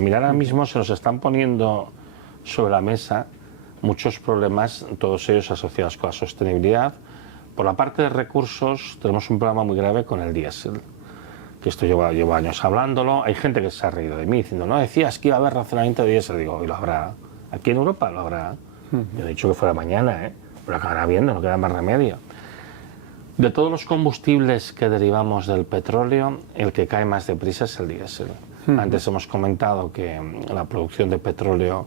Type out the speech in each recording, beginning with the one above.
Mira, ahora mismo se nos están poniendo sobre la mesa muchos problemas, todos ellos asociados con la sostenibilidad. Por la parte de recursos tenemos un problema muy grave con el diésel, que esto llevo años hablándolo. Hay gente que se ha reído de mí diciendo, no, decías que iba a haber racionamiento de diésel. Digo, y lo habrá. Aquí en Europa lo habrá. Yo he dicho que fuera mañana, pero acabará viendo, no queda más remedio. De todos los combustibles que derivamos del petróleo, el que cae más deprisa es el diésel. Antes hemos comentado que la producción de petróleo,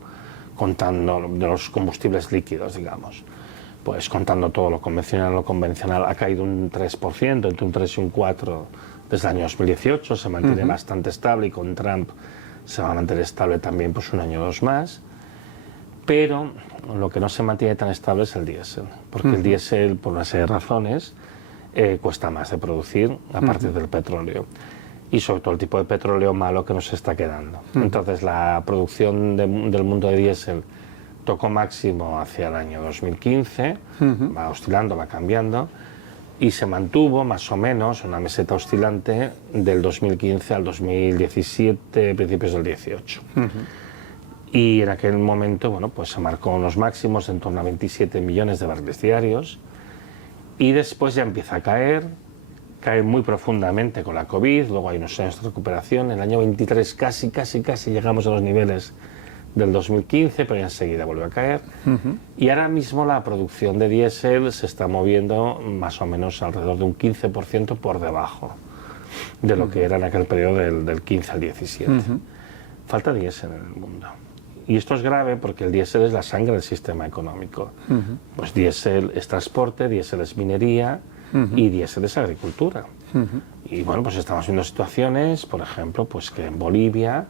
contando de los combustibles líquidos, digamos, pues contando todo lo convencional y lo convencional, ha caído un 3%, entre un 3 y un 4% desde el año 2018, se mantiene bastante estable y con Trump se va a mantener estable también pues un año o dos más. Pero lo que no se mantiene tan estable es el diésel, porque el diésel, por una serie de razones, cuesta más de producir a partir del petróleo. Y sobre todo el tipo de petróleo malo que nos está quedando. Entonces la producción del mundo de diésel tocó máximo hacia el año 2015, va oscilando, va cambiando, y se mantuvo más o menos una meseta oscilante del 2015 al 2017, principios del 18. Y en aquel momento, bueno, pues se marcó unos máximos en torno a 27 millones de barriles diarios, y después ya empieza a cae muy profundamente con la COVID, luego hay unos años de recuperación, en el año 23 casi llegamos a los niveles del 2015, pero ya enseguida vuelve a caer, y ahora mismo la producción de diésel se está moviendo más o menos alrededor de un 15% por debajo de lo que era en aquel periodo del 15 al 17. Falta diésel en el mundo. Y esto es grave porque el diésel es la sangre del sistema económico. Pues diésel es transporte, diésel es minería, y diésel es agricultura. Y bueno, pues estamos viendo situaciones, por ejemplo, pues que en Bolivia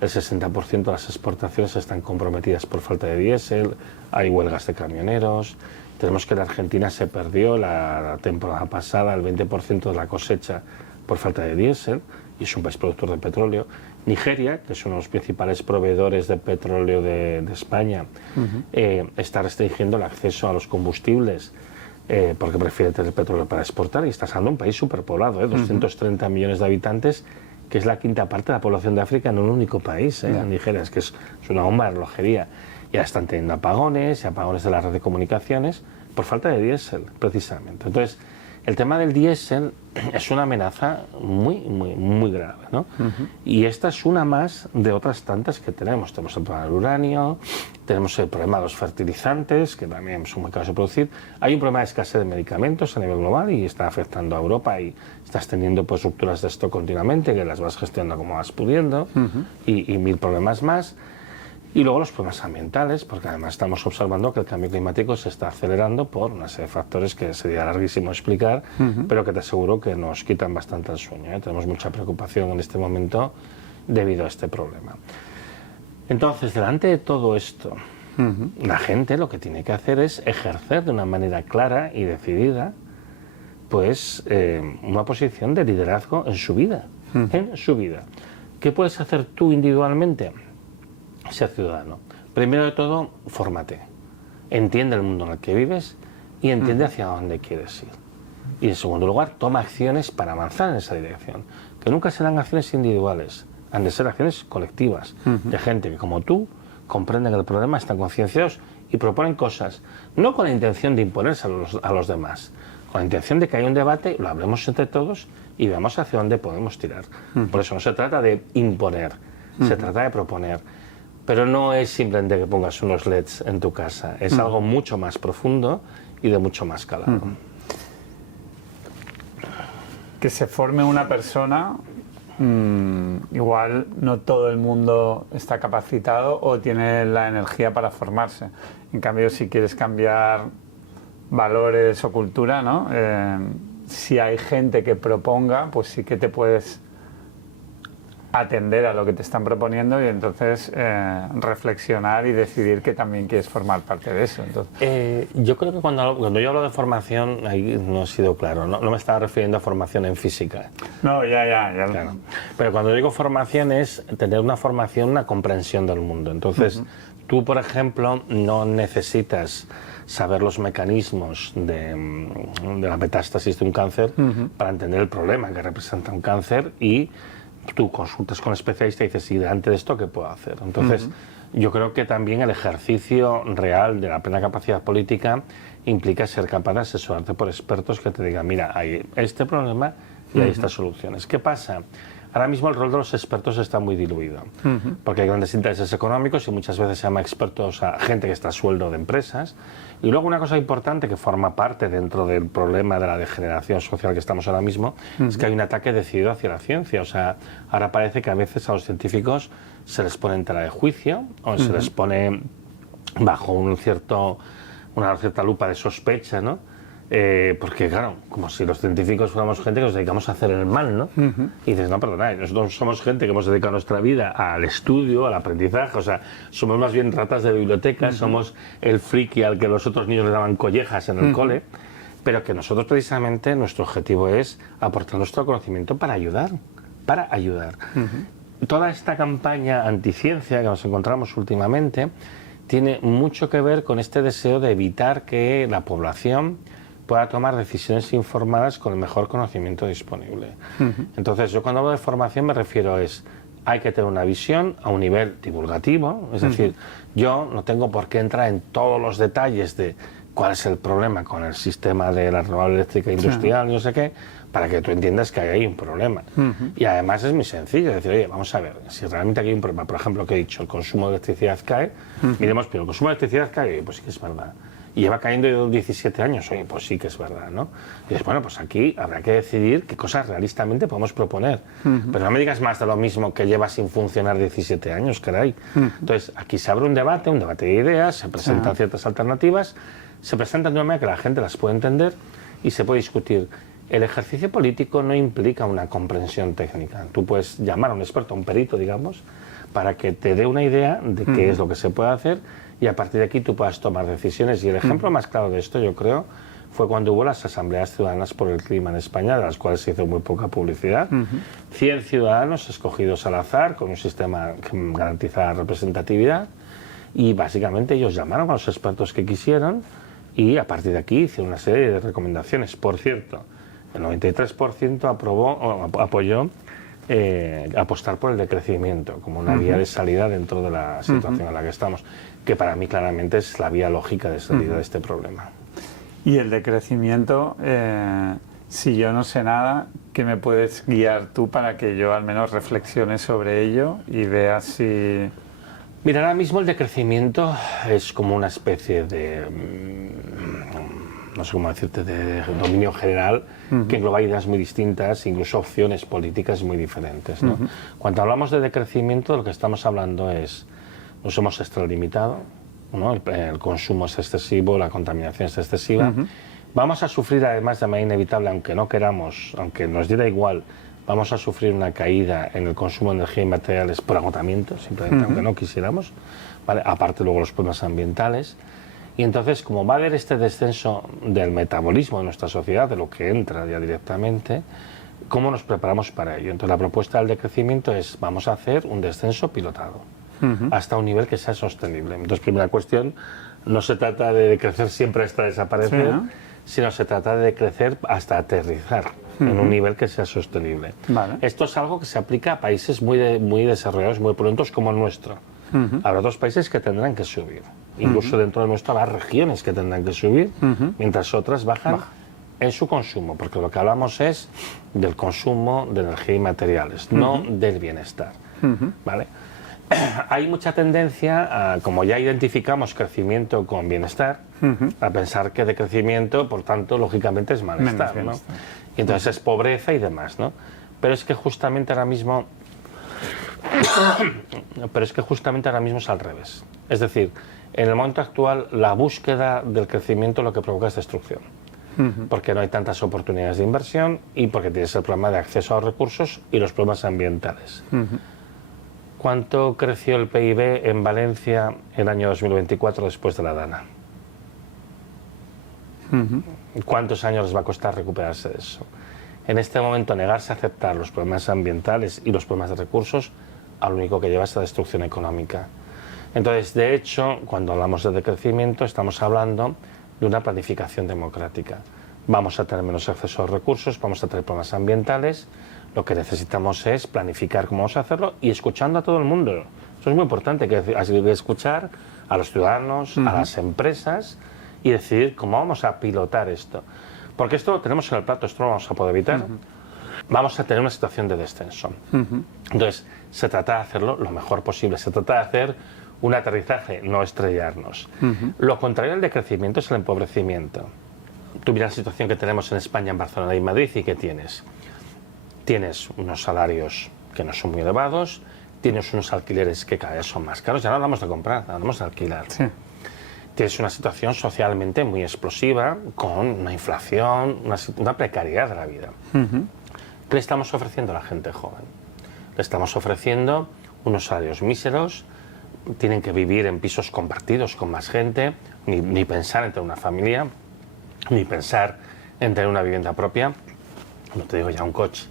el 60% de las exportaciones están comprometidas por falta de diésel, hay huelgas de camioneros, tenemos que en Argentina se perdió la temporada pasada el 20% de la cosecha por falta de diésel, y es un país productor de petróleo. Nigeria, que es uno de los principales proveedores de petróleo de España, está restringiendo el acceso a los combustibles porque prefiere tener petróleo para exportar, y está siendo un país superpoblado, 230 millones de habitantes, que es la quinta parte de la población de África en un único país, Nigeria, que es una bomba de relojería. Ya están teniendo apagones y apagones de la red de comunicaciones por falta de diésel, precisamente. Entonces, el tema del diésel es una amenaza muy grave, ¿no? Y esta es una más de otras tantas que tenemos. Tenemos el problema del uranio, tenemos el problema de los fertilizantes, que también son muy caros de producir. Hay un problema de escasez de medicamentos a nivel global y está afectando a Europa, y estás teniendo pues rupturas de stock continuamente, que las vas gestionando como vas pudiendo, y mil problemas más. Y luego los problemas ambientales, porque además estamos observando que el cambio climático se está acelerando por una serie de factores que sería larguísimo explicar, pero que te aseguro que nos quitan bastante el sueño. Tenemos mucha preocupación en este momento debido a este problema. Entonces, delante de todo esto, la gente lo que tiene que hacer es ejercer de una manera clara y decidida pues, una posición de liderazgo en su vida. En su vida. ¿Qué puedes hacer tú individualmente? Ser ciudadano. Primero de todo, fórmate. Entiende el mundo en el que vives y entiende hacia dónde quieres ir. Y en segundo lugar, toma acciones para avanzar en esa dirección. Que nunca serán acciones individuales, han de ser acciones colectivas, de gente que como tú comprenden el problema, están concienciados y proponen cosas, no con la intención de imponerse a los demás, con la intención de que haya un debate, lo hablemos entre todos y veamos hacia dónde podemos tirar. Por eso no se trata de imponer, se trata de proponer. Pero no es simplemente que pongas unos LEDs en tu casa, es algo mucho más profundo y de mucho más calado. Que se forme una persona, igual no todo el mundo está capacitado o tiene la energía para formarse. En cambio, si quieres cambiar valores o cultura, ¿no? Si hay gente que proponga, pues sí que te puedes atender a lo que te están proponiendo y entonces reflexionar y decidir que también quieres formar parte de eso. Entonces, yo creo que cuando yo hablo de formación, ahí no he sido claro, no me estaba refiriendo a formación en física. No, ya. Claro. Pero cuando digo formación es tener una formación, una comprensión del mundo. Entonces, tú, por ejemplo, no necesitas saber los mecanismos de la metástasis de un cáncer para entender el problema que representa un cáncer y tú consultas con el especialista y dices, sí, delante de esto, ¿qué puedo hacer? Entonces, yo creo que también el ejercicio real de la plena capacidad política implica ser capaz de asesorarte por expertos que te digan, mira, hay este problema y hay estas soluciones. ¿Qué pasa? Ahora mismo el rol de los expertos está muy diluido, porque hay grandes intereses económicos y muchas veces se llama expertos a gente que está a sueldo de empresas. Y luego una cosa importante que forma parte dentro del problema de la degeneración social que estamos ahora mismo, es que hay un ataque decidido hacia la ciencia. O sea, ahora parece que a veces a los científicos se les pone en tela de juicio o se les pone bajo una cierta lupa de sospecha, ¿no? Porque claro, como si los científicos fuéramos gente que nos dedicamos a hacer el mal, ¿no? Y dices, no, perdona, nosotros somos gente que hemos dedicado nuestra vida al estudio, al aprendizaje, o sea, somos más bien ratas de biblioteca, somos el friki al que los otros niños le daban collejas en el cole, pero que nosotros precisamente nuestro objetivo es aportar nuestro conocimiento para ayudar, para ayudar. Toda esta campaña anticiencia que nos encontramos últimamente tiene mucho que ver con este deseo de evitar que la población pueda tomar decisiones informadas con el mejor conocimiento disponible. Entonces, yo cuando hablo de formación me refiero hay que tener una visión a un nivel divulgativo, es decir, yo no tengo por qué entrar en todos los detalles de cuál es el problema con el sistema de la renovable eléctrica industrial, no sé qué, para que tú entiendas que hay un problema. Y además es muy sencillo, es decir, oye, vamos a ver, si realmente aquí hay un problema, por ejemplo, que he dicho, el consumo de electricidad cae, miremos, pero el consumo de electricidad cae, pues sí que es verdad. Y lleva cayendo de 17 años, oye, pues sí que es verdad, ¿no? Y dices, bueno, pues aquí habrá que decidir qué cosas realistamente podemos proponer. Pero no me digas más de lo mismo que lleva sin funcionar 17 años, caray. Entonces, aquí se abre un debate de ideas, se presentan ciertas alternativas, se presentan de una manera que la gente las puede entender y se puede discutir. El ejercicio político no implica una comprensión técnica. Tú puedes llamar a un experto, a un perito, digamos, para que te dé una idea de qué es lo que se puede hacer y a partir de aquí tú puedas tomar decisiones. Y el ejemplo más claro de esto, yo creo, fue cuando hubo las asambleas ciudadanas por el clima en España, de las cuales se hizo muy poca publicidad. 100 ciudadanos escogidos al azar, con un sistema que garantiza la representatividad, y básicamente ellos llamaron a los expertos que quisieran y a partir de aquí hicieron una serie de recomendaciones. Por cierto, el 93% apoyó apostar por el decrecimiento como una vía de salida dentro de la situación en la que estamos, que para mí claramente es la vía lógica de salida de este problema. Y el decrecimiento, si yo no sé nada, ¿qué me puedes guiar tú para que yo al menos reflexione sobre ello y vea si... Mira, ahora mismo el decrecimiento es como una especie de, no sé cómo decirte, de dominio general que engloba ideas muy distintas, incluso opciones políticas muy diferentes, ¿no? Cuando hablamos de decrecimiento, lo que estamos hablando es, nos hemos extralimitado, ¿no? El consumo es excesivo, la contaminación es excesiva. Vamos a sufrir, además, de manera inevitable, aunque no queramos, aunque nos diera igual, vamos a sufrir una caída en el consumo de energía y materiales por agotamiento, simplemente, aunque no quisiéramos, ¿vale? Aparte luego los problemas ambientales. Y entonces, como va a haber este descenso del metabolismo de nuestra sociedad, de lo que entra ya directamente, ¿cómo nos preparamos para ello? Entonces la propuesta del decrecimiento es, vamos a hacer un descenso pilotado, hasta un nivel que sea sostenible. Entonces, primera cuestión, no se trata de decrecer siempre hasta desaparecer, sí, ¿no? Sino se trata de decrecer hasta aterrizar en un nivel que sea sostenible. Vale. Esto es algo que se aplica a países muy desarrollados, muy opulentos como el nuestro. Habrá otros países que tendrán que subir. Incluso dentro de nuestro habrá regiones que tendrán que subir, mientras otras bajan en su consumo, porque lo que hablamos es del consumo de energía y materiales, no del bienestar. ¿Vale? Hay mucha tendencia, como ya identificamos crecimiento con bienestar, a pensar que de crecimiento, por tanto, lógicamente es malestar, ¿no? Y entonces es pobreza y demás, ¿no? Pero es que justamente ahora mismo es al revés. Es decir, en el momento actual la búsqueda del crecimiento lo que provoca es destrucción. Porque no hay tantas oportunidades de inversión y porque tienes el problema de acceso a los recursos y los problemas ambientales. ¿Cuánto creció el PIB en Valencia el año 2024 después de la Dana? ¿Cuántos años les va a costar recuperarse de eso? En este momento, negarse a aceptar los problemas ambientales y los problemas de recursos, a lo único que lleva es a destrucción económica. Entonces, de hecho, cuando hablamos de decrecimiento, estamos hablando de una planificación democrática. Vamos a tener menos acceso a los recursos, vamos a tener problemas ambientales, Lo que necesitamos es planificar cómo vamos a hacerlo y escuchando a todo el mundo. Eso es muy importante, que hay que escuchar a los ciudadanos, a las empresas y decidir cómo vamos a pilotar esto. Porque esto lo tenemos en el plato, esto no lo vamos a poder evitar. Vamos a tener una situación de descenso. Entonces, se trata de hacerlo lo mejor posible, se trata de hacer un aterrizaje, no estrellarnos. Lo contrario al decrecimiento es el empobrecimiento. Tú miras la situación que tenemos en España, en Barcelona y Madrid, ¿y qué tienes? Tienes unos salarios que no son muy elevados, tienes unos alquileres que cada vez son más caros, ya no hablamos de comprar, hablamos de alquilar. Sí. Tienes una situación socialmente muy explosiva, con una inflación, una precariedad de la vida. ¿Qué le estamos ofreciendo a la gente joven? Le estamos ofreciendo unos salarios míseros, tienen que vivir en pisos compartidos con más gente, ni pensar en tener una familia, ni pensar en tener una vivienda propia, no te digo ya un coche.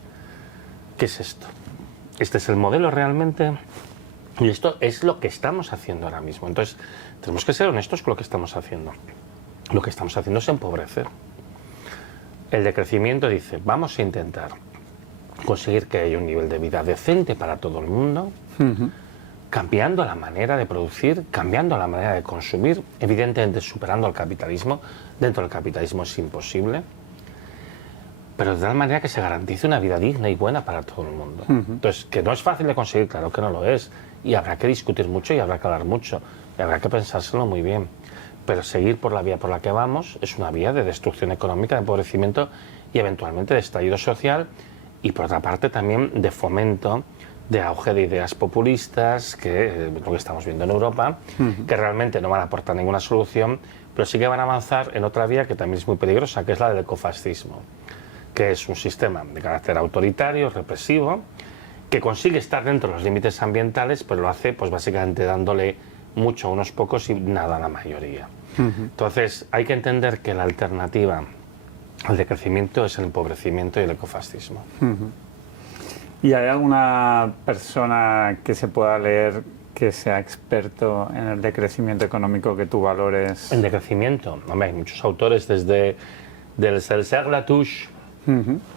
¿Qué es esto? ¿Este es el modelo realmente? Y esto es lo que estamos haciendo ahora mismo. Entonces, tenemos que ser honestos con lo que estamos haciendo. Lo que estamos haciendo es empobrecer. El decrecimiento dice, vamos a intentar conseguir que haya un nivel de vida decente para todo el mundo, cambiando la manera de producir, cambiando la manera de consumir, evidentemente superando al capitalismo. Dentro del capitalismo es imposible, pero de tal manera que se garantice una vida digna y buena para todo el mundo. Entonces, que no es fácil de conseguir, claro que no lo es, y habrá que discutir mucho y habrá que hablar mucho, y habrá que pensárselo muy bien. Pero seguir por la vía por la que vamos es una vía de destrucción económica, de empobrecimiento y eventualmente de estallido social, y por otra parte también de fomento, de auge de ideas populistas, que es lo que estamos viendo en Europa, que realmente no van a aportar ninguna solución, pero sí que van a avanzar en otra vía que también es muy peligrosa, que es la del ecofascismo, que es un sistema de carácter autoritario, represivo, que consigue estar dentro de los límites ambientales, pero lo hace pues básicamente dándole mucho a unos pocos y nada a la mayoría. Entonces hay que entender que la alternativa al decrecimiento es el empobrecimiento y el ecofascismo. ¿Y hay alguna persona que se pueda leer que sea experto en el decrecimiento económico que tú valores? En decrecimiento, hombre, hay muchos autores desde del Serge Latouche,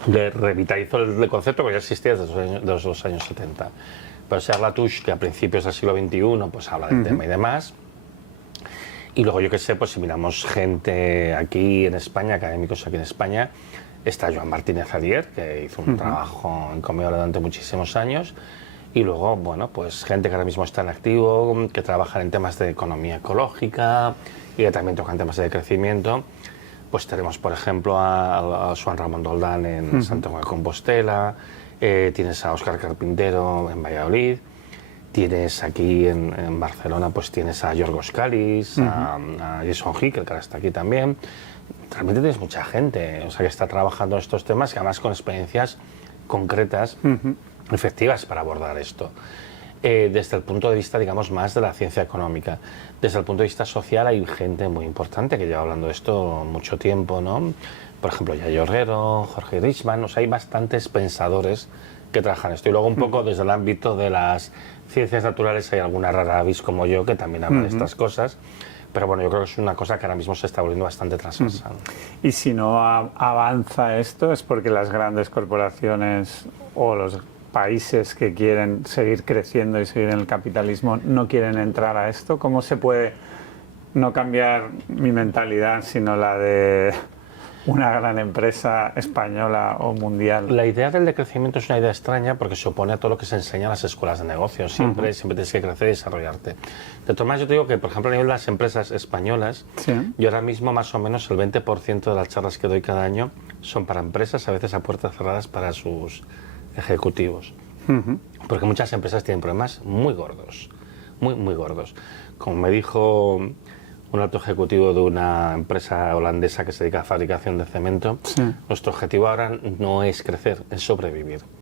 revitalizó el concepto que ya existía desde los años 70. Pero Serge Latouche, que a principios del siglo XXI pues habla del tema y demás. Y luego, yo qué sé, pues si miramos gente aquí en España, académicos aquí en España, está Joan Martínez Alier, que hizo un trabajo en Comeo durante muchísimos años. Y luego, bueno, pues gente que ahora mismo está en activo, que trabajan en temas de economía ecológica y que también tocan temas de crecimiento. Pues tenemos, por ejemplo, a Joan Ramón Doldán en Santiago de Compostela, tienes a Óscar Carpintero en Valladolid, tienes aquí en Barcelona, pues tienes a Yorgos Calis, a Jason Hickel, que ahora está aquí también. Realmente tienes mucha gente, o sea, que está trabajando en estos temas y además con experiencias concretas, efectivas para abordar esto. Desde el punto de vista, digamos, más de la ciencia económica. Desde el punto de vista social hay gente muy importante que lleva hablando de esto mucho tiempo, ¿no? Por ejemplo, Yayo Herrero, Jorge Richman, o sea, hay bastantes pensadores que trabajan esto. Y luego un poco desde el ámbito de las ciencias naturales hay alguna rara avis como yo que también habla de estas cosas. Pero bueno, yo creo que es una cosa que ahora mismo se está volviendo bastante transversal. Y si no avanza esto es porque las grandes corporaciones o los países que quieren seguir creciendo y seguir en el capitalismo no quieren entrar a esto. ¿Cómo se puede no cambiar mi mentalidad, sino la de una gran empresa española o mundial? La idea del decrecimiento es una idea extraña porque se opone a todo lo que se enseña en las escuelas de negocios. Siempre tienes que crecer y desarrollarte. De todas maneras, yo te digo que, por ejemplo, a nivel de las empresas españolas, yo ahora mismo más o menos el 20% de las charlas que doy cada año son para empresas, a veces a puertas cerradas para sus ejecutivos. Porque muchas empresas tienen problemas muy gordos, muy gordos. Como me dijo un alto ejecutivo de una empresa holandesa que se dedica a fabricación de cemento, nuestro objetivo ahora no es crecer, es sobrevivir.